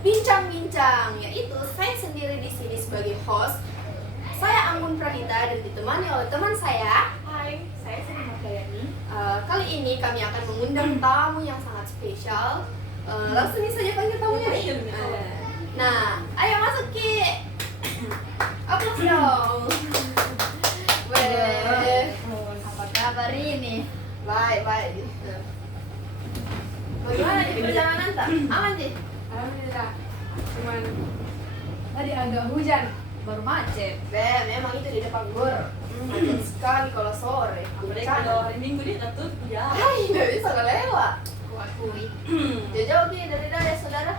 bincang-bincang, yaitu saya sendiri di sini sebagai host. Saya Anggun Pranita dan ditemani oleh teman saya. Hai, saya Sri Mardayani. Kali ini kami akan mengundang tamu yang sangat spesial. Langsung saja panggil tamunya nih. Nah, ayo masuk Ki. Aplaus dong. Apa kabar ini? Baik. Bagaimana di perjalanan tak? Aman sih? Alhamdulillah. Cuman tadi agak hujan, baru macet. Memang itu di depan gor. Macet sekali kalau sore. Apalagi kalau hari Minggu dia tutup ya. Nggak bisa lewat. Kuakui. Jauh Ki dari ya saudara.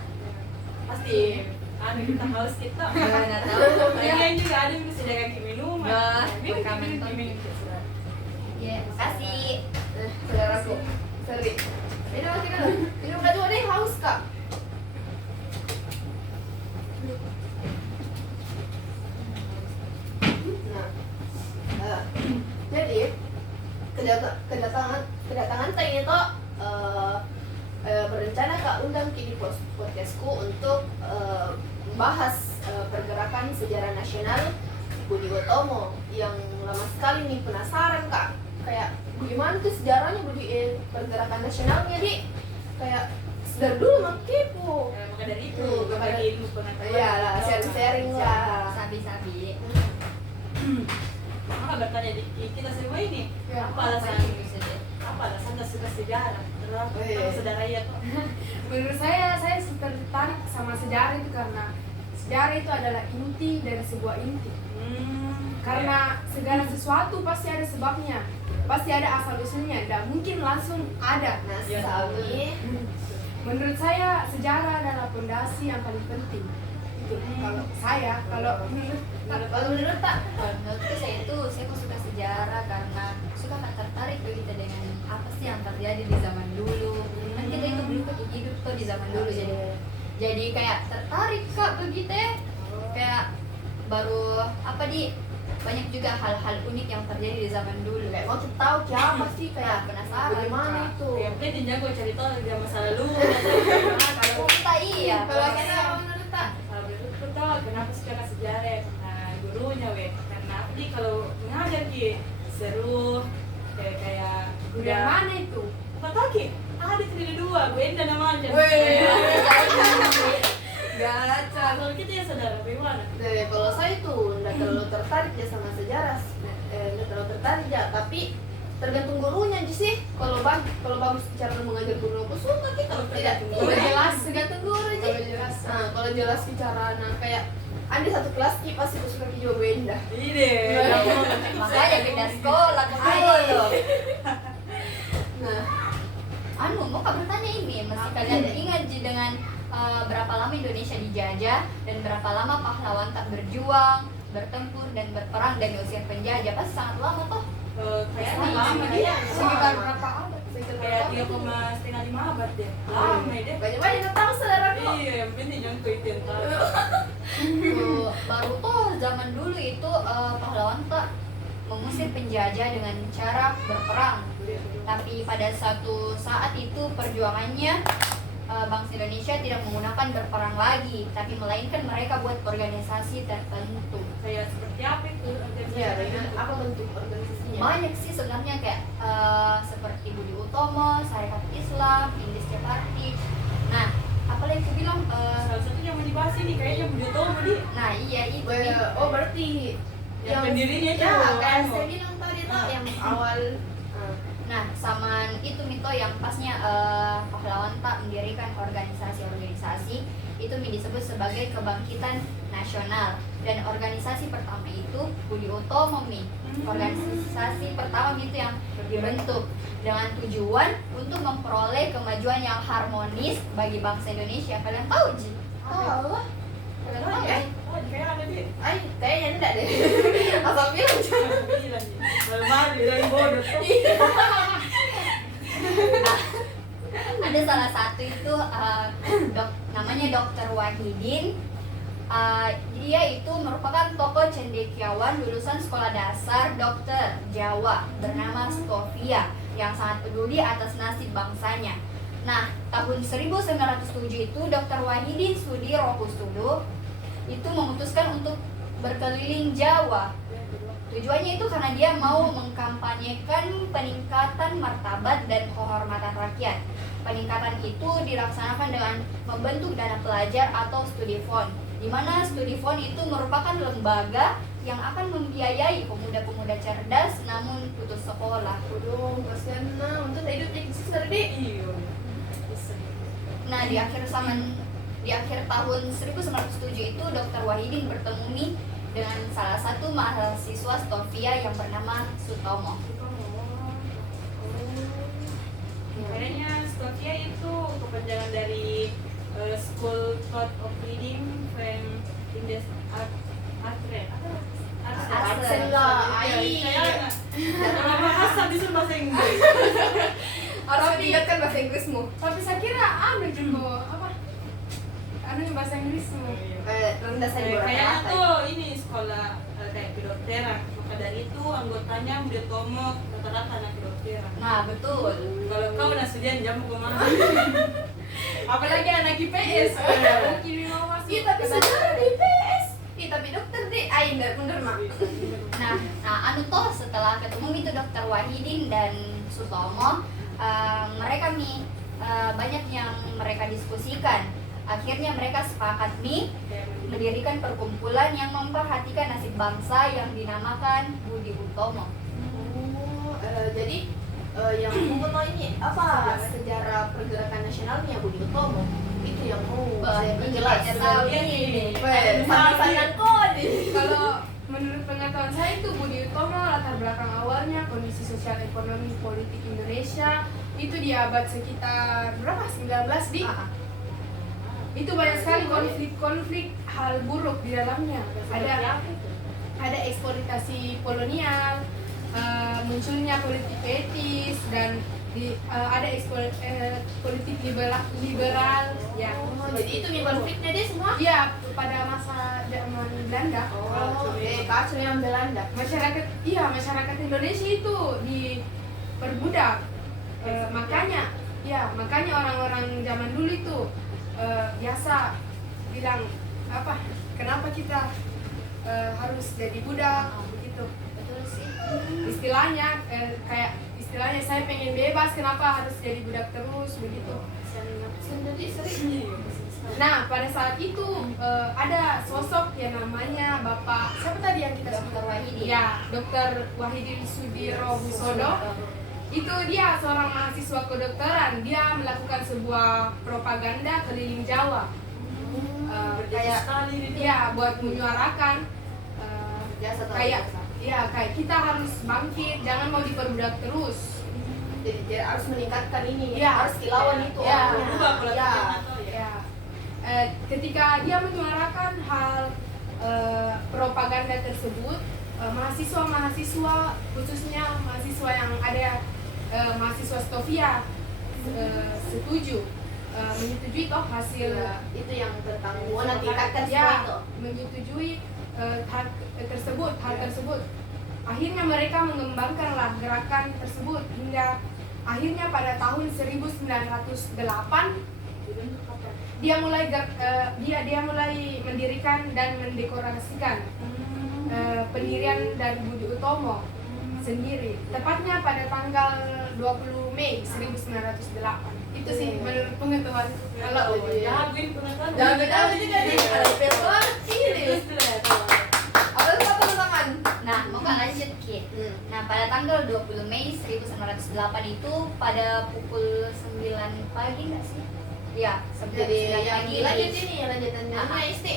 Pasti ada kita haus kita. Nggak tahu. Yang juga ada yang disediakan minuman. Nggak, Minum, mereka minum, mentok. minum. Ya, makasih. Saudaraku. Seri. Minum lagi dulu. Minum kedua deh haus kak. Nah, jadi kedatangan saya ini tuh berencana kak undang kini podcastku untuk membahas pergerakan sejarah nasional Budi Utomo yang lama sekali nih penasaran kak, kayak gimana tuh sejarahnya pergerakan nasionalnya di kayak dari dulu mah kepo. Maka dari itu, Maka berbagi ilmu pengetahuan. Iya lah, sharing lah. Sabi-sabi. Maka bertanya di kita semua ini, Ya, apa Apa alasan yang bisa dia? apa alasan tak suka sejarah? Terus saudara ya kok. Menurut saya tertarik sama sejarah itu karena sejarah itu adalah inti dari sebuah inti. Karena segala sesuatu pasti ada sebabnya, pasti ada asal usulnya, dan mungkin langsung ada. Nah, Iya. Sami. Menurut saya sejarah adalah fondasi yang paling penting. Itu kalau saya, kalau Menurut tak? Menurutku saya kok suka sejarah karena suka nggak tertarik begitu dengan apa sih yang terjadi di zaman dulu. Kan kita itu dulu kan hidup tuh di zaman dulu, jadi kayak tertarik kak begitu ya. Kayak baru apa banyak juga hal-hal unik yang terjadi di zaman dulu. Kayak mau kita tahu siapa sih kayak Penasaran, bagaimana Kak. itu? Yang penting jago cerita dari masa lalu. Kalau kita iya. Kalau kita menurut tak? Kalau menurutku tuh kenapa suka ke sejarah? Karena gurunya karena apa kalau mengajar seru kayak guru yang mana itu? Nggak tahu ada tidak dua gue dan namanya. Gaca. Kalau kita ya saudara bagaimana? Nah, kalau saya tuh nggak terlalu tertarik ya sama sejarah, nggak terlalu tertarik ya, tapi tergantung gurunya aja sih. Kalau bagus cara mengajar guru aku suka sih, kalau tidak Kalau jelas, tergantung guru aja. kalau jelas. Nah, kalau jelas bicara, nah kayak ada satu kelas pasti aku suka juga benda. Ini. Makanya pindah sekolah ke Solo. Nah, Mau kak bertanya ini, masih kalian ingat dengan berapa lama Indonesia dijajah dan berapa lama pahlawan tak berjuang, bertempur dan berperang dan diusir penjajah? Pasti sangat lama toh. Kayaknya lama dia. Sekitar berapa abad? Kayak 3,5 abad deh. Lama deh. banyak tahu saudaraku. Iya, yang penting jangan itu yang tahu. Baru toh zaman dulu itu pahlawan tak mengusir penjajah dengan cara berperang. Tapi pada satu saat itu perjuangannya bangsa Indonesia tidak menggunakan berperang lagi, tapi melainkan mereka buat organisasi tertentu. Kayak seperti apa itu? Iya, dengan apa bentuk organisasinya? Banyak sih sebenarnya kayak seperti Budi Utomo, Sarekat Islam, Indische Party. Nah, apalagi aku bilang Salah satu yang mau dibahas ini kayaknya Budi Utomo di. nah iya itu nih. Oh, berarti Yang pendirinya itu, ya, kayak anu. saya bilang tadi tuh yang awal. Nah, samaan itu Mito yang pasnya pahlawan tak mendirikan organisasi-organisasi itu disebut sebagai kebangkitan nasional, dan organisasi pertama itu Budi Utomo Mi. Organisasi pertama itu yang dibentuk dengan tujuan untuk memperoleh kemajuan yang harmonis bagi bangsa Indonesia. Kalian tahu Ji? Allah. Kalian tahu ya? Kayak ada di. Kayaknya enggak deh. Asal bilang jangan. Bilang nih. Malu-malu dari bodoh. Ada salah satu itu namanya Dr. Wahidin. Dia itu merupakan tokoh cendekiawan lulusan sekolah dasar dokter Jawa bernama Stovia yang sangat peduli atas nasib bangsanya. Nah, tahun 1907 itu Dr. Wahidin Sudirohusodo itu memutuskan untuk berkeliling Jawa. Tujuannya itu karena dia mau mengkampanyekan peningkatan martabat dan kehormatan rakyat. Peningkatan itu dilaksanakan dengan membentuk dana pelajar atau studi fund, di mana studi fund itu merupakan lembaga yang akan membiayai pemuda-pemuda cerdas namun putus sekolah. Waduh, kasihan nah untuk hidupnya susah deh. Iya. Nah, di akhir tahun 1907 itu Dr. Wahidin bertemu nih dengan salah satu mahasiswa Stovia yang bernama Sutomo. Kayaknya Stovia itu kepanjangan dari School Thought of Reading from Indes Artsen. Artsen lah, Kalau bahasa disuruh bahasa Inggris. Harus meningkatkan bahasa Inggrismu. Tapi saya kira juga apa? Bahasa Inggrismu. Rendah saja Kayaknya tuh ini sekolah kayak kedokteran. Maka dari itu anggotanya Budi Utomo rata-rata anak kedokteran. Nah, betul. Kalau kau udah sedia jamu kemana? Apalagi anak IPS. Mungkin mau masuk. Iya, tapi sejarah di IPS. Iya, tapi dokter deh. Enggak bener, Mak. Nah, anu toh setelah ketemu itu Dr. Wahidin dan Sutomo, mereka nih banyak yang mereka diskusikan. Akhirnya mereka sepakat nih mendirikan perkumpulan yang memperhatikan nasib bangsa yang dinamakan Budi Utomo. Jadi yang mau tahu ini apa sejarah pergerakan nasionalnya Budi Utomo itu yang mau saya perjelas. Tahu ini. Sana kok nih. Kalau menurut pengetahuan saya itu Budi Utomo latar belakang awalnya kondisi sosial ekonomi politik Indonesia itu di abad sekitar berapa? 19 di? Itu banyak sekali konflik-konflik hal buruk di dalamnya. Ada eksploitasi kolonial, munculnya politik etis dan ada politik liberal ya. Jadi itu nih konfliknya dia semua. Iya, pada masa zaman Belanda. Kacau yang Belanda. Masyarakat Indonesia itu diperbudak. Makanya orang-orang zaman dulu itu biasa bilang apa? Kenapa kita harus jadi budak begitu? Betul sih. Istilahnya saya pengen bebas, kenapa harus jadi budak terus begitu? Jadi sering. Nah, pada saat itu ada sosok yang namanya Bapak siapa tadi yang kita Dr. Wahidin. Iya. Ya, Dr. Wahidin Sudirohusodo. Itu dia seorang mahasiswa kedokteran. Dia melakukan sebuah propaganda keliling Jawa. Kayak buat menyuarakan kayak kita harus bangkit, jangan mau diperbudak terus. Jadi harus meningkatkan ini. Iya. Harus dilawan itu. Iya. Berubah pola Iya. pikir atau ya. Ketika dia menyuarakan hal propaganda tersebut, mahasiswa-mahasiswa khususnya mahasiswa yang ada mahasiswa Stovia setuju menyetujui toh hasil Itu yang tentang meningkatkan semua itu. menyetujui hal tersebut. Akhirnya mereka mengembangkanlah gerakan tersebut hingga akhirnya pada tahun 1908 dia mulai mendirikan dan mendekorasikan pendirian dari Budi Utomo sendiri, tepatnya pada tanggal 20 Mei 1908. Itu sih menurut pengetahuan. Kalau Jagoin pengetahuan. Jangan beda juga nih. Ada peluang ini. Apa teman-teman? Nah, mau lanjut Ki. Nah, pada tanggal 20 Mei 1908 itu pada pukul 9 pagi nggak sih? Ya, 9 Jadi yang pagi lanjut di ini lanjutannya SD.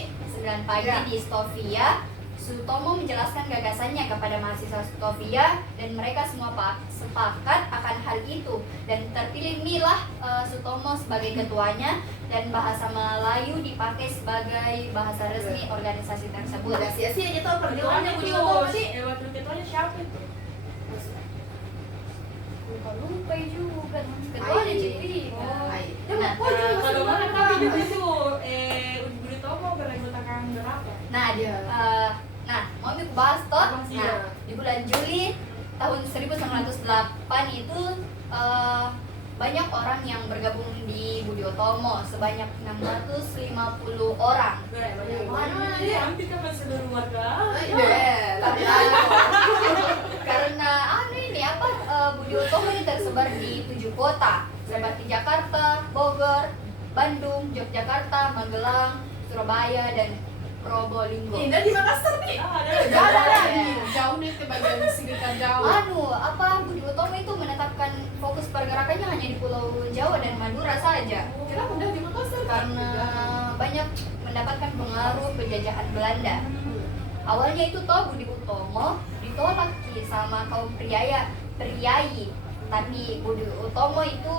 9 pagi Ya. di Stovia. Sutomo menjelaskan gagasannya kepada mahasiswa Stovia dan mereka semua sepakat akan hal itu dan terpilih inilah Sutomo sebagai ketuanya dan bahasa Melayu dipakai sebagai bahasa resmi organisasi tersebut. Udah sia-sia aja tau perjuangannya Budi Utomo sih. Wakil ketuanya siapa itu? Lupa juga. Ketuanya jadi. Nah, Kalau mana tapi juga itu Budi Utomo beranggotakan berapa? Nah, mau aku bahas toh. Bahas, iya. Nah, di bulan Juli tahun 1908 itu banyak orang yang bergabung di Budi Utomo, sebanyak 650 orang. Banyak Mana banget. ya? Hampir kan seluruh warga. Karena ini apa, Budi Utomo ini tersebar di 7 kota seperti Jakarta, Bogor, Bandung, Yogyakarta, Magelang, Surabaya, dan Probolinggo. Indah di Makassar nih. Gak ada lagi jauh nih ke bagian sekitar jauh. Budi Utomo itu menetapkan fokus pergerakannya hanya di Pulau Jawa dan Madura saja. Kenapa udah di Makassar? Karena banyak mendapatkan pengaruh penjajahan Belanda. Awalnya itu Budi Utomo ditolak sama kaum priai, tapi Budi Utomo itu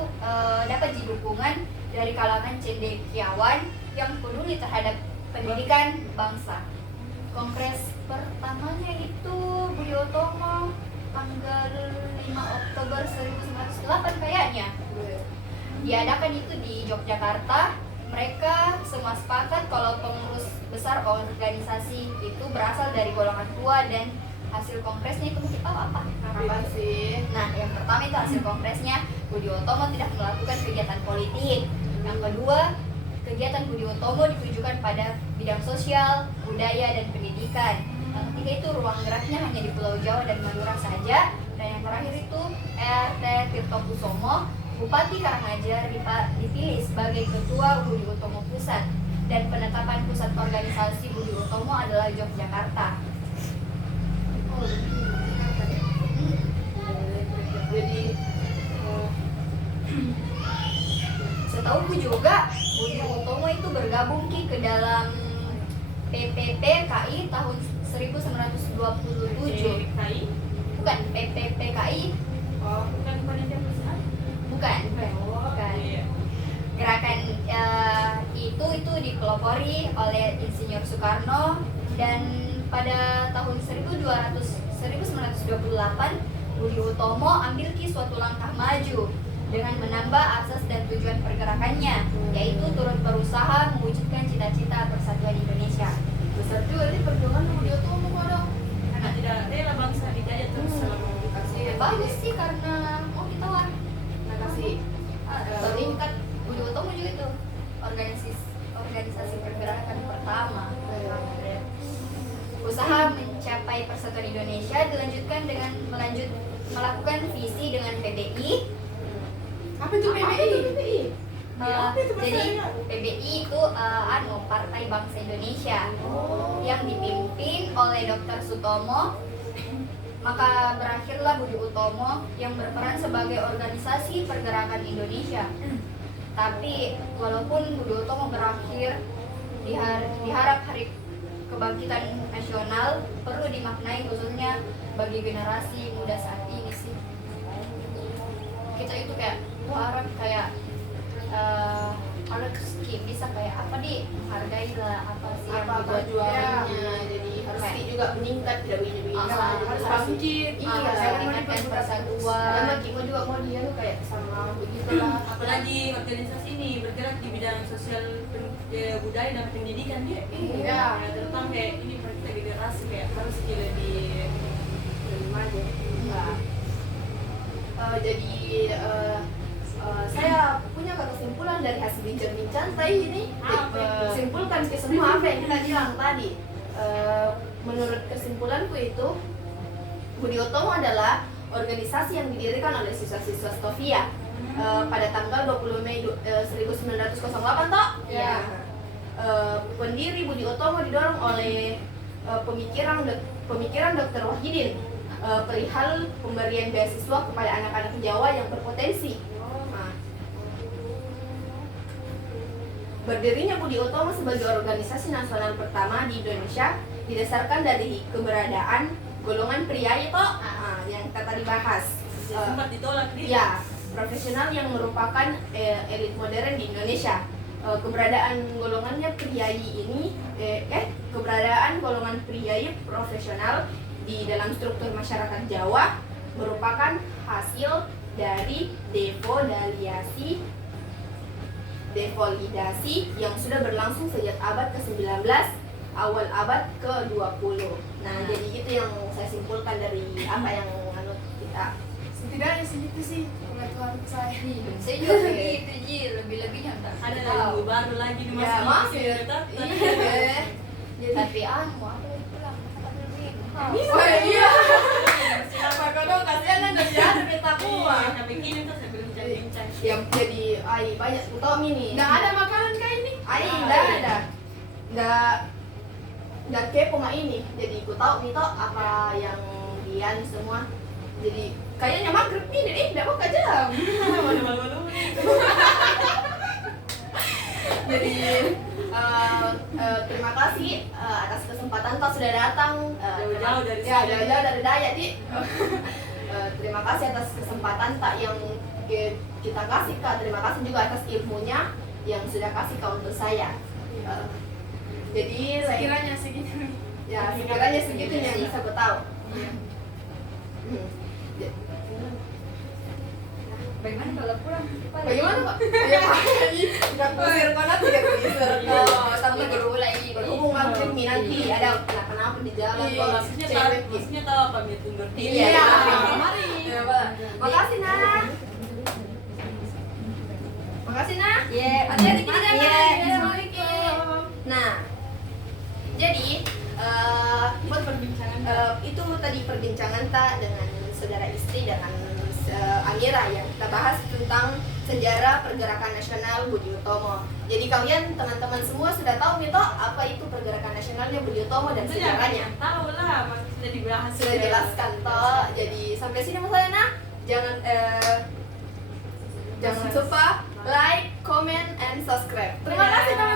dapat dukungan dari kalangan cendekiawan yang peduli terhadap pendidikan bangsa. Kongres pertamanya itu Budi Utomo tanggal 5 Oktober 1908 kayaknya. Diadakan itu di Yogyakarta. Mereka semua sepakat kalau pengurus besar organisasi itu berasal dari golongan tua, dan hasil kongresnya itu mungkin tahu apa? Apa sih? Nah, yang pertama itu hasil kongresnya, Budi Utomo tidak melakukan kegiatan politik. Yang kedua, kegiatan Budi Utomo ditujukan pada bidang sosial, budaya, dan pendidikan. Yang ketiga itu ruang geraknya hanya di Pulau Jawa dan Madura saja. Dan yang terakhir itu RT Tirto Kusumo, Bupati Karangajar, dipilih sebagai Ketua Budi Utomo Pusat. Dan penetapan pusat organisasi Budi Utomo adalah Yogyakarta. Oh, Jakarta deh. Jadi Setahuku juga Budi Utomo itu bergabung ke dalam PPPKI tahun 1927. KI. Bukan PPPKI, Bukan panitia perusahaan. bukan. Oh, Bukan. iya. Gerakan itu dipelopori oleh Insinyur Soekarno, dan pada tahun 1928 Budi Utomo ambil suatu langkah maju dengan menambah asas dan tujuan pergerakannya, yaitu turut berusaha mewujudkan cita-cita persatuan Indonesia. besar juga nih perjuangan Budi Utomo ada. Karena tidak rela bangsa dijajah terus selama Dikasih Bagus sih karena mau ditolak. Nah, kasih Meningkat Budi Utomo juga itu organisasi pergerakan pertama. Usaha mencapai persatuan Indonesia dilanjutkan dengan melakukan visi dengan PBI. apa itu PBI? Apa itu Jadi bahasanya? PBI itu Partai Bangsa Indonesia Oh. yang dipimpin oleh Dr. Sutomo. Maka berakhirlah Budi Utomo yang berperan sebagai organisasi pergerakan Indonesia. Tapi walaupun Budi Utomo berakhir, diharap hari kebangkitan nasional perlu dimaknai khususnya bagi generasi muda saat ini sih. Kita itu kayak harap kayak harus bisa kayak apa menghargai lah apa sih yang Apa dibuat perjuangannya? Jadi harus Kayak- juga meningkat, tidak bisa. Harus bangkit. Iya, meningkatkan Dan persatuan. Kimo juga mau dia tuh kayak sama begitulah. Apalagi organisasi ini bergerak di bidang sosial, budaya dan pendidikan dia. Iya. Ya, terutama kayak ini kita generasi kayak harus lebih maju. Jadi saya punya kesimpulan dari hasil bincang-bincang tadi ini. Apa? Simpulkan ke semua apa yang kita bilang tadi. Menurut kesimpulanku itu, Budi Utomo adalah organisasi yang didirikan oleh siswa-siswa Stovia pada tanggal 20 Mei 1908 toh? Ya. Pendiri Budi Utomo didorong oleh pemikiran Dr. Wahidin perihal pemberian beasiswa kepada anak-anak Jawa yang berpotensi. Nah, berdirinya Budi Utomo sebagai organisasi nasional pertama di Indonesia didasarkan dari keberadaan golongan pria itu yang kita tadi bahas. sempat ditolak dia. Ya, profesional yang merupakan elit modern di Indonesia. Keberadaan golongannya priai ini, keberadaan golongan priai profesional di dalam struktur masyarakat Jawa merupakan hasil dari devolidasi yang sudah berlangsung sejak abad ke-19, awal abad ke-20. Nah, jadi itu yang saya simpulkan dari apa yang menurut kita. Setidaknya segitu sih pengetahuan saya. Saya juga begitu Ji, lebih-lebihnya tak Ada tahu. ilmu baru lagi nih Ya, masih masih. Iya. Jadi Tapi mau apa lagi pulang? Masa tak minum? oh iya. Siapa kau dong kasihan kan udah ada beta buah. Sampai kini tuh saya belum bincang-bincang. Yang jadi ai banyak utomi nih. Nggak ada makanan kayak ini. Ai enggak ada. Enggak kepo mah ini. Jadi ku tahu nih toh apa yang Dian semua. Jadi kayaknya maghrib nih, deh, enggak mau jam. Malu-malu. Jadi terima kasih atas kesempatan toh sudah datang Jauh-jauh dari ya sini. jauh-jauh dari Dayak di terima kasih atas kesempatan tak yang kita kasih Kak. Terima kasih juga atas ilmunya yang sudah kasih Kak untuk saya. Jadi Sekiranya segitu. ya sekiranya segitunya Iya. siapa tahu. Iya. Bagaimana kalau pulang? Bagaimana Pak? Ya nggak kusir kok nanti ya kusir kok Sampai guru lagi. berhubung maghrib nih nanti ada kenapa di jalan Iya, kok maksudnya tahu apa Mit undur diri. Iya. Mari. Ya, Pak. Makasih Nah. Makasih Nah. Iya, Hati-hati di jalan. Iya. Assalamualaikum. Nah, jadi Buat perbincangan. itu tadi perbincangan tak dengan saudara istri dengan Amira yang kita bahas tentang sejarah pergerakan nasional Budi Utomo. Jadi kalian teman-teman semua sudah tahu nih toh apa itu pergerakan nasionalnya Budi Utomo dan sejarahnya. Tahu lah, maksudnya dibahas. Sudah jelaskan toh. Jadi sampai sini Mas Lena. Jangan lupa like, comment, and subscribe. Terima kasih teman-teman.